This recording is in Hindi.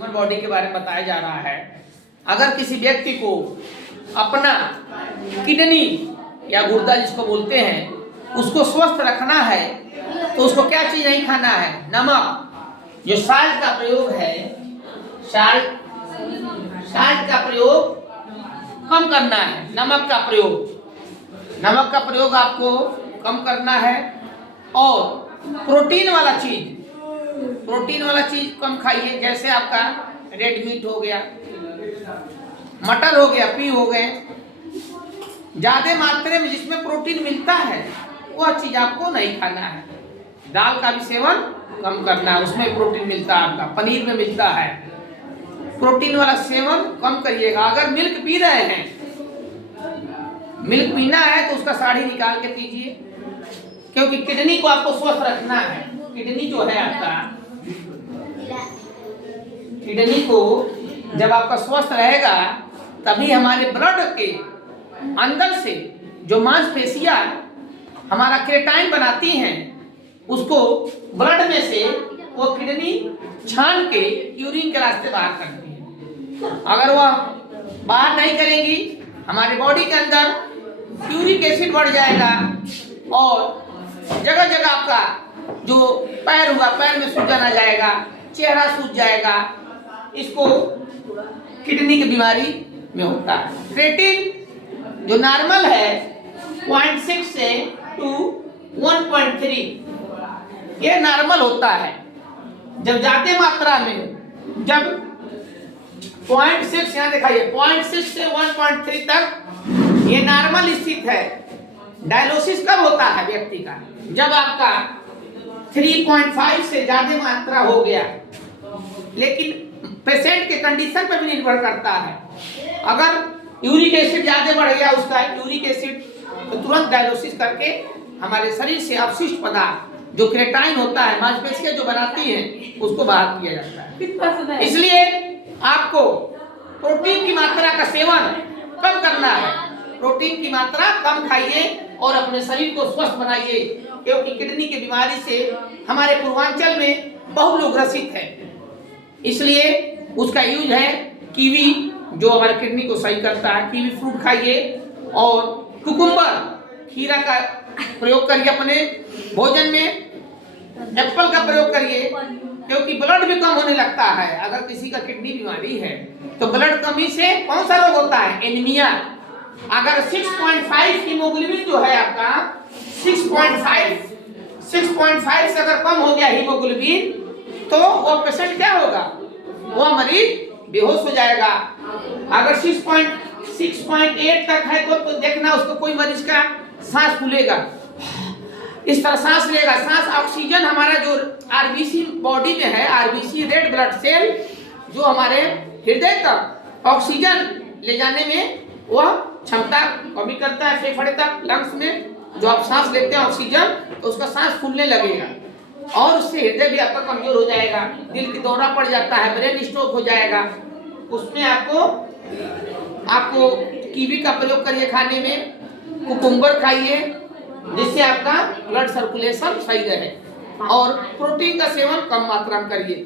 ह्यूमन बॉडी के बारे में बताया जा रहा है। अगर किसी व्यक्ति को अपना किडनी या गुर्दा जिसको बोलते हैं उसको स्वस्थ रखना है तो उसको क्या चीज नहीं खाना है? नमक। जो साल्ट का प्रयोग है, साल्ट का प्रयोग कम करना है। नमक का प्रयोग आपको कम करना है। और प्रोटीन वाला चीज कम खाइए। जैसे आपका रेड मीट हो गया, मटर हो गया, पी हो गए, ज्यादा मात्रा में जिसमें प्रोटीन मिलता है वह चीज आपको नहीं खाना है। दाल का भी सेवन कम करना है, उसमें प्रोटीन मिलता है। आपका पनीर में मिलता है। प्रोटीन वाला सेवन कम करिएगा। अगर मिल्क पी रहे हैं, मिल्क पीना है तो उसका साड़ी निकाल के पीजिए, क्योंकि किडनी को आपको स्वस्थ रखना है। किडनी जो है आपका, किडनी को जब आपका स्वस्थ रहेगा तभी हमारे ब्लड के अंदर से जो मांसपेशियां हमारा क्रेटाइन बनाती हैं उसको ब्लड में से वो किडनी छान के यूरिन के रास्ते बाहर करती है। अगर वह बाहर नहीं करेंगी हमारे बॉडी के अंदर यूरिक एसिड बढ़ जाएगा और जगह जगह आपका जो पैर हुआ, पैर में सूजन आ जाएगा, चेहरा सूज जाएगा। इसको किडनी की बीमारी में होता है। क्रेटिन जो नॉर्मल है 0.6 से टू 1.3 ये नॉर्मल होता है। जब ज्यादा मात्रा में, जब 0.6 यहाँ दिखाइए, 0.6 से 1.3 तक ये नॉर्मल स्थित है। डायलिसिस कब होता है व्यक्ति का? जब आपका 3.5 से ज्यादा मात्रा हो गया। लेकिन पेशेंट के कंडीशन पर भी निर्भर करता है। अगर यूरिक एसिड ज्यादा बढ़ गया उसका यूरिक एसिड, तो तुरंत डायलिसिस करके हमारे शरीर से अपशिष्ट पदार्थ जो क्रेटाइन होता है, मांसपेशियां जो बनाती हैं, उसको बाहर किया जाता है। इसलिए आपको प्रोटीन की मात्रा का सेवन कम करना है। प्रोटीन की मात्रा कम खाइए और अपने शरीर को स्वस्थ बनाइए, क्योंकि किडनी की बीमारी से हमारे पूर्वांचल में बहुत लोग ग्रसित हैं। इसलिए उसका यूज है कीवी, जो हमारे किडनी को सही करता है। कीवी फ्रूट खाइए और कुकुम्बर, खीरा का प्रयोग करिए अपने भोजन में। एप्पल का प्रयोग करिए, क्योंकि ब्लड भी कम होने लगता है। अगर किसी का किडनी बीमारी है तो ब्लड कमी से कौन सा रोग होता है? एनीमिया। अगर 6.5 हीमोग्लोबिन जो है आपका 6.5 से अगर कम हो गया हीमोग्लोबिन, तो वो पेशेंट क्या होगा? वो मरीज बेहोश हो जाएगा। अगर 6.8 तक है तो देखना उसको कोई मरीज का सांस फूलेगा, इस तरह सांस लेगा। सांस ऑक्सीजन हमारा जो आरबीसी बॉडी में है, आरबीसी रेड ब्लड सेल जो हमारे हृदय तक ऑक्सीजन ले जाने में वह क्षमता कमी करता है। फेफड़े तक, लंग्स में जो आप सांस लेते हैं ऑक्सीजन, तो उसका सांस फूलने लगेगा और उससे हृदय भी आपका कमजोर हो जाएगा। दिल की दौरा पड़ जाता है, ब्रेन स्ट्रोक हो जाएगा। उसमें आपको कीवी का प्रयोग करिए खाने में, कुकुम्बर खाइए, जिससे आपका ब्लड सर्कुलेशन सही रहे। और प्रोटीन का सेवन कम मात्रा में करिए।